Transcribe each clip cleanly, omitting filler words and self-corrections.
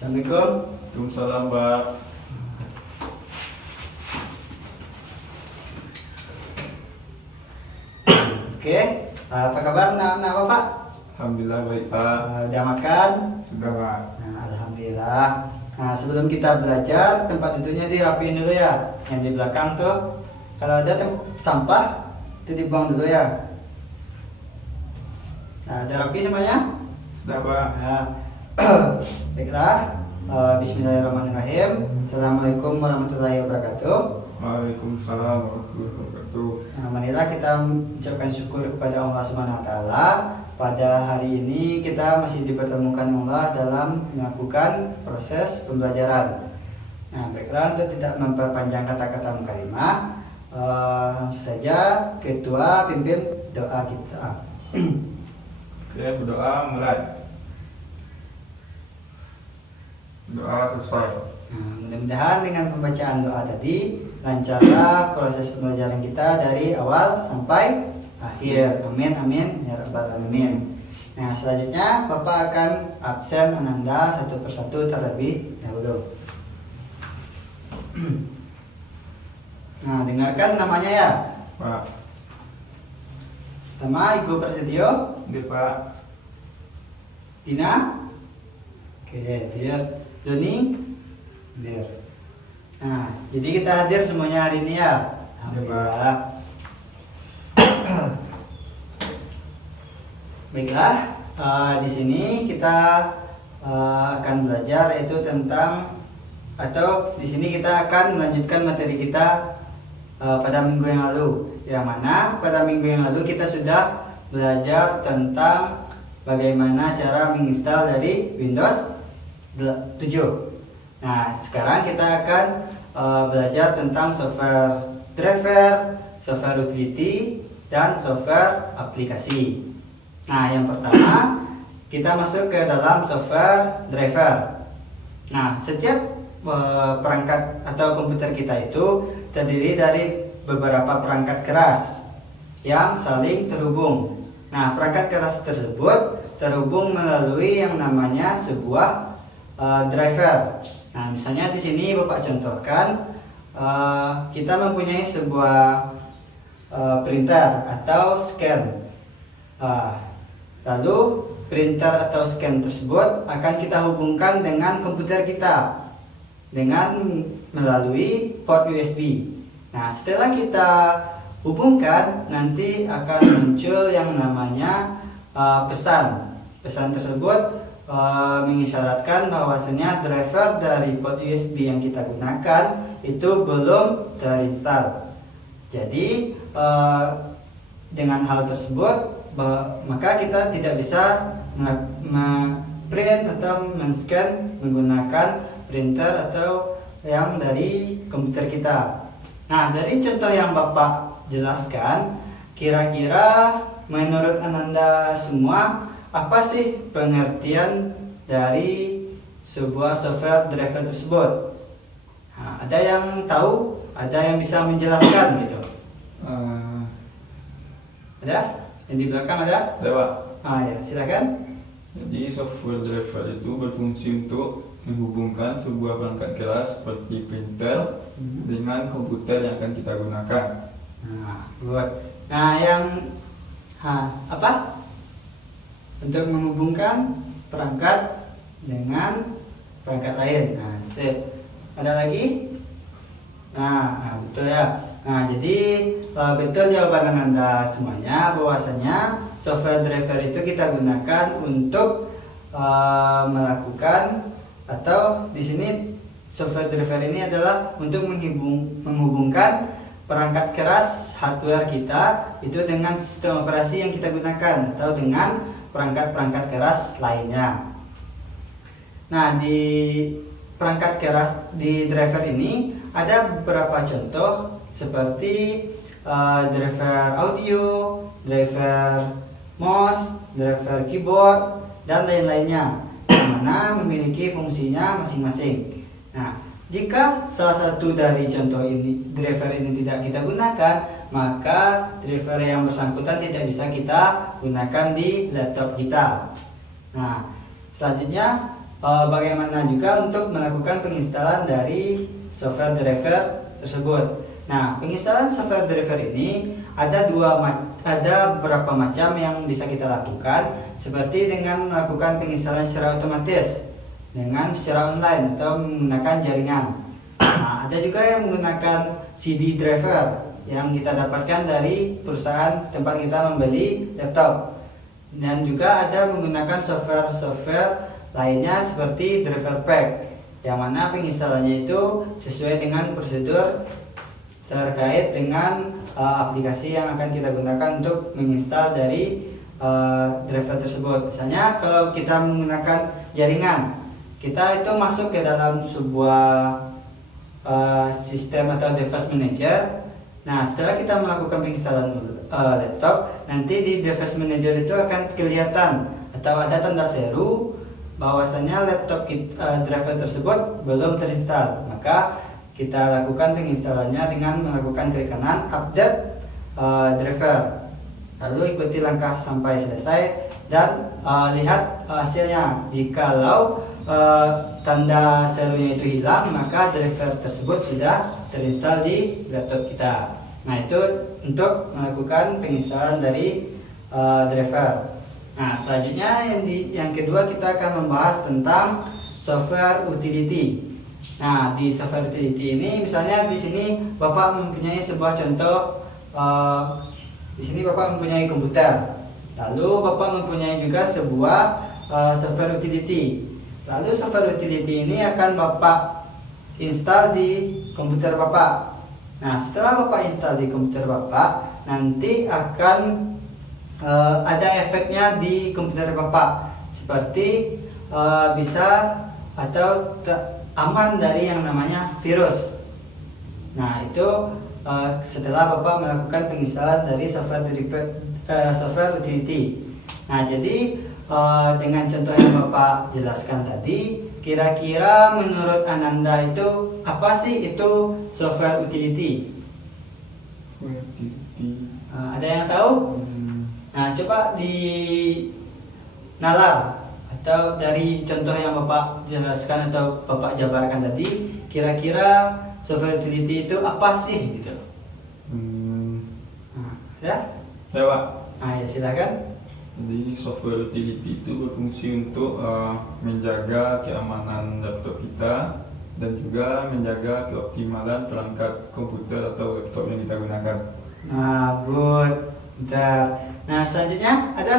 Assalamualaikum. Waalaikumsalam, Mbak. Oke, apa kabar nak Bapak? Alhamdulillah baik, Pak. Udah makan? Sudah, Pak. Nah, alhamdulillah. Nah, sebelum kita belajar, tempat duduknya dirapiin dulu ya. Yang di belakang tuh, kalau ada sampah, itu dibuang dulu ya. Nah, udah rapi semuanya? Sudah, Pak. Nah, baiklah. Bismillahirrahmanirrahim. Assalamualaikum warahmatullahi wabarakatuh. Waalaikumsalam warahmatullahi wabarakatuh. Nah, marilah kita mengucapkan syukur kepada Allah Subhanahu wa taala. Pada hari ini kita masih dipertemukan Allah dalam melakukan proses pembelajaran. Nah, baiklah, untuk tidak memperpanjang kata-kata mukalimah, langsung saja ketua pimpin doa kita. Oke, berdoa mulai. Doa selesai. Nah, mudah-mudahan dengan pembacaan doa tadi lancarlah proses pembelajaran kita dari awal sampai akhir. Amin amin ya rabbal alamin. Nah, selanjutnya Bapak akan absen Ananda satu persatu terlebih dahulu. Nah, dengarkan namanya ya. Pak. Pertama, Ibu Prasetyo. Oke, Pak. Tina. Oke, Dir. Doni. Dir. Nah, jadi kita hadir semuanya hari ini ya. Alhamdulillah. Baiklah, di sini kita akan belajar yaitu tentang, atau di sini kita akan melanjutkan materi kita pada minggu yang lalu. Yang mana pada minggu yang lalu kita sudah belajar tentang bagaimana cara menginstal dari Windows 7. Nah, sekarang kita akan belajar tentang software driver, software utility, dan software aplikasi. Nah, yang pertama kita masuk ke dalam software driver. Nah, setiap perangkat atau komputer kita itu terdiri dari beberapa perangkat keras yang saling terhubung. Nah, perangkat keras tersebut terhubung melalui yang namanya sebuah driver. Nah, misalnya di sini Bapak contohkan kita mempunyai sebuah printer atau scan. Lalu printer atau scan tersebut akan kita hubungkan dengan komputer kita dengan melalui port USB. Nah, setelah kita hubungkan, nanti akan muncul yang namanya pesan. Pesan tersebut mengisyaratkan bahwasanya driver dari port USB yang kita gunakan itu belum terinstall. Jadi dengan hal tersebut maka kita tidak bisa print atau men-scan menggunakan printer atau yang dari komputer kita. Nah, dari contoh yang Bapak jelaskan, kira-kira menurut Ananda semua, apa sih pengertian dari sebuah software driver tersebut? Nah, ada yang tahu? Ada yang bisa menjelaskan gitu? Ada? Yang di belakang ada? Ada, Pak. Ya, silakan. Jadi software driver itu berfungsi untuk menghubungkan sebuah perangkat keras seperti printer dengan komputer yang akan kita gunakan. Nah, good. Nah, yang apa? Untuk menghubungkan perangkat dengan perangkat lain. Nah, sip. Ada lagi? Nah, betul ya. Nah, jadi betul jawaban Anda semuanya, bahwasanya software driver itu kita gunakan untuk melakukan, atau di sini software driver ini adalah untuk menghubungkan perangkat keras hardware kita itu dengan sistem operasi yang kita gunakan atau dengan perangkat-perangkat keras lainnya. Nah, di perangkat keras di driver ini ada beberapa contoh seperti driver audio, driver mouse, driver keyboard, dan lain-lainnya, yang mana memiliki fungsinya masing-masing. Nah, jika salah satu dari contoh ini, driver ini tidak kita gunakan, maka driver yang bersangkutan tidak bisa kita gunakan di laptop kita. Nah, selanjutnya bagaimana juga untuk melakukan penginstalan dari software driver tersebut. Nah, penginstalan software driver ini ada beberapa macam yang bisa kita lakukan, seperti dengan melakukan penginstalan secara otomatis, dengan secara online atau menggunakan jaringan. Nah, ada juga yang menggunakan CD driver yang kita dapatkan dari perusahaan tempat kita membeli laptop, dan juga ada menggunakan software lainnya seperti driver pack, yang mana penginstalannya itu sesuai dengan prosedur terkait dengan aplikasi yang akan kita gunakan untuk menginstal dari driver tersebut. Misalnya kalau kita menggunakan jaringan, kita itu masuk ke dalam sebuah sistem atau device manager. Nah, setelah kita melakukan penginstalan laptop, nanti di device manager itu akan kelihatan atau ada tanda seru bahwasanya laptop driver tersebut belum terinstall. Maka kita lakukan penginstalannya dengan melakukan klik kanan update driver, lalu ikuti langkah sampai selesai dan lihat hasilnya. Jikalau tanda serunya itu hilang, maka driver tersebut sudah terinstall di laptop kita. Nah, itu untuk melakukan penginstalan dari driver. Nah, selanjutnya yang kedua kita akan membahas tentang software utility. Nah, di software utility ini, misalnya di sini Bapak mempunyai sebuah contoh. Di sini Bapak mempunyai komputer, lalu Bapak mempunyai juga sebuah software utility. Lalu software utility ini akan Bapak install di komputer Bapak. Nah, setelah Bapak install di komputer Bapak, nanti akan ada efeknya di komputer Bapak, seperti bisa atau aman dari yang namanya virus. Nah, itu setelah Bapak melakukan penginstalan dari software utility. Nah, jadi dengan contoh yang Bapak jelaskan tadi, kira-kira menurut Ananda itu apa sih itu software utility? Ada yang tahu? Nah, coba di nalar atau dari contoh yang Bapak jelaskan atau Bapak jabarkan tadi, kira-kira software utility itu apa sih gitu? Ya? Ya, Pak. Nah, ya silakan. Jadi software utility itu berfungsi untuk menjaga keamanan laptop kita dan juga menjaga keoptimalan perangkat komputer atau laptop yang kita gunakan. Nah, good. Bentar. Nah, selanjutnya ada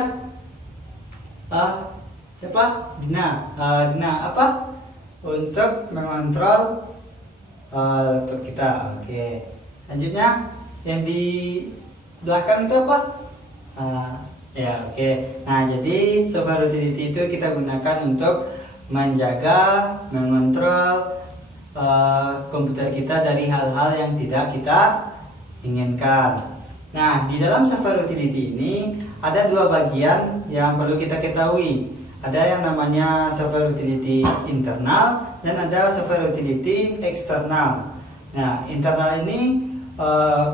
siapa? Dina. Dina apa? Untuk mengontrol laptop kita. Oke. Selanjutnya yang di belakang itu apa? Ya, oke. Nah, jadi software utility itu kita gunakan untuk menjaga, mengontrol komputer kita dari hal-hal yang tidak kita inginkan. Nah, di dalam software utility ini ada dua bagian yang perlu kita ketahui. Ada yang namanya software utility internal dan ada software utility eksternal. Nah, internal ini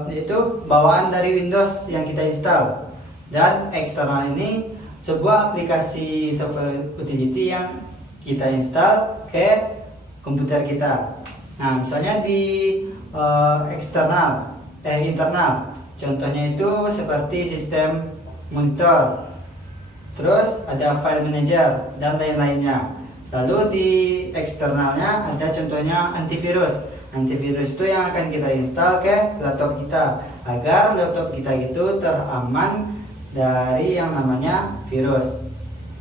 yaitu bawaan dari Windows yang kita install, dan eksternal ini sebuah aplikasi software utility yang kita install ke komputer kita. Nah, misalnya di internal, contohnya itu seperti sistem monitor, terus ada file manager dan lain-lainnya. Lalu di eksternalnya ada contohnya antivirus. Antivirus itu yang akan kita install ke laptop kita agar laptop kita itu teraman dari yang namanya virus.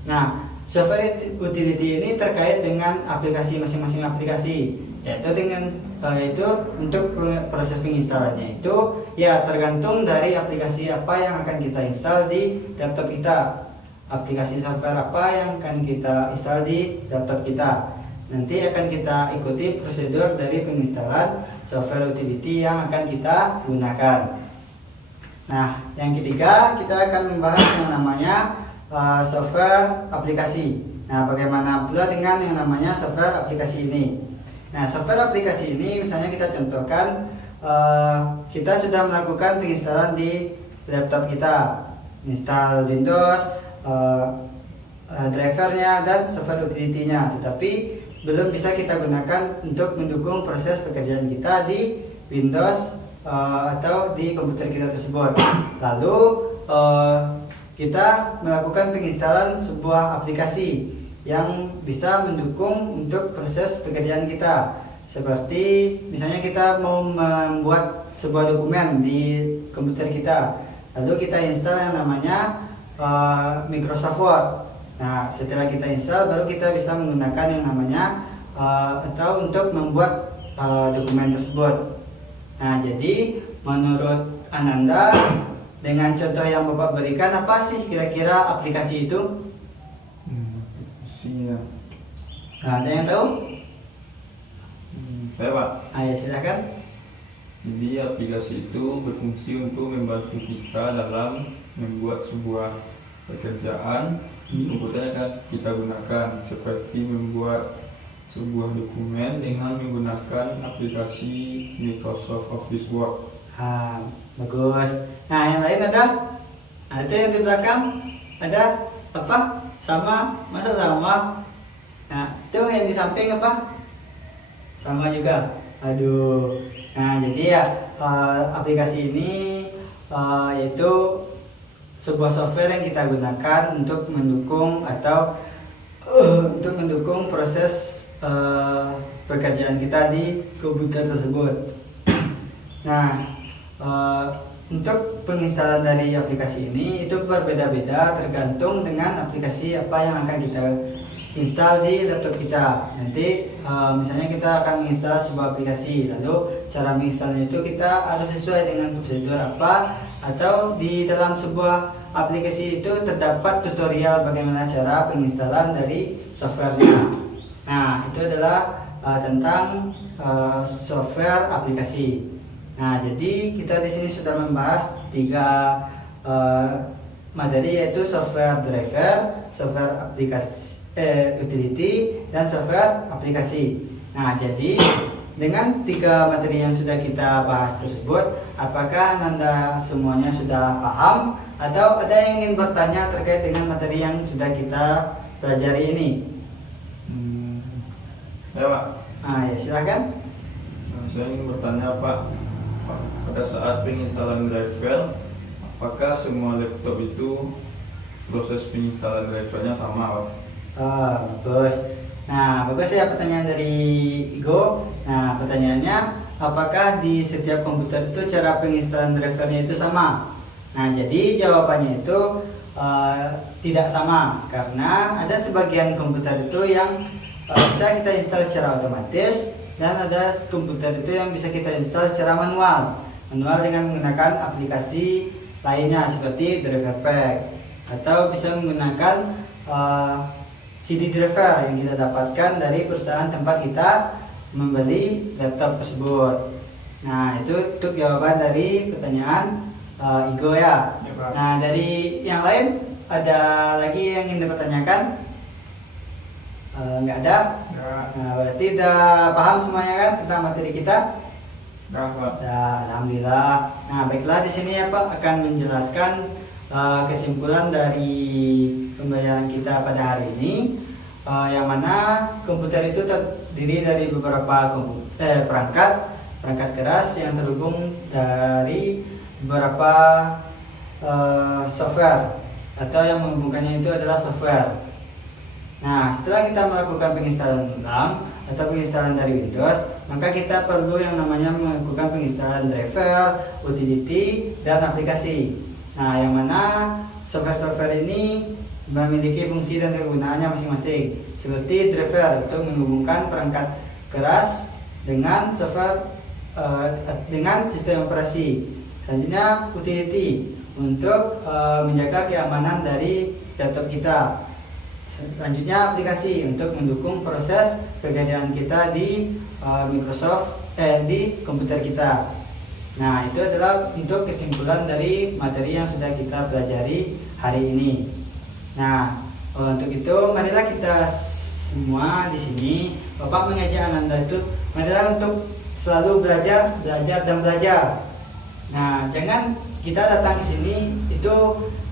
Nah, software utility ini terkait dengan aplikasi masing-masing aplikasi, yaitu untuk proses penginstalannya itu ya tergantung dari aplikasi apa yang akan kita install di laptop kita. Aplikasi software apa yang akan kita install di laptop kita. Nanti akan kita ikuti prosedur dari penginstalan software utility yang akan kita gunakan. Nah, yang ketiga kita akan membahas yang namanya software aplikasi. Nah, bagaimana pula dengan yang namanya software aplikasi ini? Nah, software aplikasi ini misalnya kita contohkan kita sudah melakukan penginstalan di laptop kita, install Windows, drivernya dan software utility-nya, tetapi belum bisa kita gunakan untuk mendukung proses pekerjaan kita di Windows atau di komputer kita tersebut. Lalu kita melakukan penginstalan sebuah aplikasi yang bisa mendukung untuk proses pekerjaan kita. Seperti misalnya kita mau membuat sebuah dokumen di komputer kita, lalu kita install yang namanya Microsoft Word. Nah, setelah kita install, baru kita bisa menggunakan yang namanya atau untuk membuat dokumen tersebut. Nah, jadi menurut Ananda, dengan contoh yang Bapak berikan, apa sih kira-kira aplikasi itu? Isinya. Nah, ada yang tahu? Saya Pak. Ayo silakan. Jadi aplikasi itu berfungsi untuk membantu kita dalam membuat sebuah pekerjaan di komputer yang kita gunakan, seperti membuat sebuah dokumen dengan menggunakan aplikasi Microsoft Office Word. Bagus. Nah, yang lain ada? Ada yang di belakang? Ada apa? Sama? Masa sama? Nah, itu yang di samping apa? Sama juga. Aduh. Nah, jadi ya aplikasi ini yaitu sebuah software yang kita gunakan untuk mendukung atau untuk mendukung proses pekerjaan kita di komputer tersebut. Nah, untuk penginstalan dari aplikasi ini itu berbeda-beda tergantung dengan aplikasi apa yang akan kita install di laptop kita. Nanti misalnya kita akan menginstal sebuah aplikasi, lalu cara menginstalnya itu kita harus sesuai dengan prosedur apa, atau di dalam sebuah aplikasi itu terdapat tutorial bagaimana cara penginstalan dari softwarenya. Nah, itu adalah tentang software aplikasi. Nah, jadi kita di sini sudah membahas 3 materi, yaitu software driver, software aplikasi utility, dan software aplikasi. Nah, jadi dengan 3 materi yang sudah kita bahas tersebut, apakah Anda semuanya sudah paham atau ada yang ingin bertanya terkait dengan materi yang sudah kita pelajari ini? Ya Pak. Ya silakan. Saya ingin bertanya Pak, pada saat penginstalan driver, apakah semua laptop itu proses penginstalan drivernya sama Pak? Bagus. Nah, bagus ya pertanyaan dari Igo. Nah, pertanyaannya, apakah di setiap komputer itu cara penginstalan drivernya itu sama? Nah, jadi jawabannya itu tidak sama, karena ada sebagian komputer itu yang bisa kita install secara otomatis, dan ada komputer itu yang bisa kita install secara manual dengan menggunakan aplikasi lainnya seperti driver pack, atau bisa menggunakan CD driver yang kita dapatkan dari perusahaan tempat kita membeli laptop tersebut. Nah, itu untuk jawaban dari pertanyaan Igo ya. Nah, dari yang lain ada lagi yang ingin dipertanyakan? Nggak ada? Nah, berarti udah paham semuanya kan tentang materi kita? Pak. Alhamdulillah. Nah, baiklah, di sini ya Pak akan menjelaskan kesimpulan dari pembelajaran kita pada hari ini, yang mana komputer itu terdiri dari beberapa perangkat keras yang terhubung dari beberapa software, atau yang menghubungkannya itu adalah software. Nah, setelah kita melakukan penginstalan ulang atau penginstalan dari Windows, maka kita perlu yang namanya melakukan penginstalan driver, utility, dan aplikasi. Nah, yang mana software-software ini memiliki fungsi dan kegunaannya masing-masing. Seperti driver untuk menghubungkan perangkat keras dengan software dengan sistem operasi. Selanjutnya utility untuk menjaga keamanan dari laptop kita. Selanjutnya aplikasi untuk mendukung proses pekerjaan kita di di komputer kita. Nah, itu adalah untuk kesimpulan dari materi yang sudah kita pelajari hari ini. Nah, untuk itu marilah kita semua di sini, Bapak mengajak Ananda itu marilah untuk selalu belajar dan belajar. Nah, jangan kita datang ke sini itu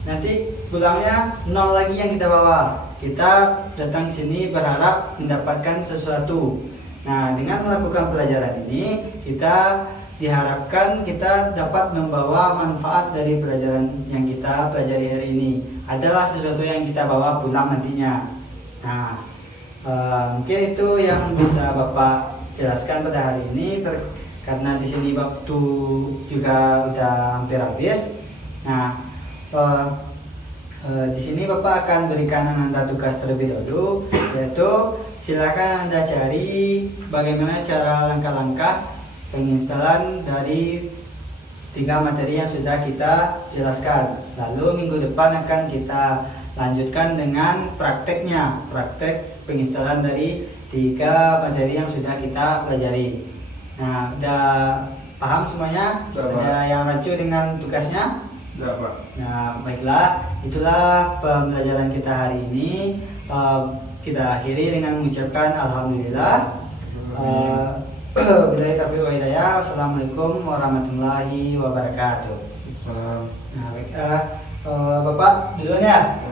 nanti pulangnya nol lagi yang kita bawa. kita datang ke sini berharap mendapatkan sesuatu. Nah, dengan melakukan pelajaran ini kita diharapkan kita dapat membawa manfaat dari pelajaran yang kita pelajari hari ini. Adalah sesuatu yang kita bawa pulang nantinya. Nah, mungkin itu yang bisa Bapak jelaskan pada hari ini. Karena di sini waktu juga udah hampir habis. Nah, di sini Bapak akan berikan Anda tugas terlebih dahulu, yaitu silakan Anda cari bagaimana cara langkah-langkah penginstalan dari 3 materi yang sudah kita jelaskan. Lalu minggu depan akan kita lanjutkan dengan prakteknya, praktek penginstalan dari 3 materi yang sudah kita pelajari. Nah, udah paham semuanya? Sudah, Pak. Ada yang rancu dengan tugasnya? Sudah, Pak. Nah, baiklah, itulah pembelajaran kita hari ini. Kita akhiri dengan mengucapkan alhamdulillah. Billahi taufiq wal hidayah. Wassalamualaikum warahmatullahi wabarakatuh. Salam. Nah, baik, Bapak duluan ya.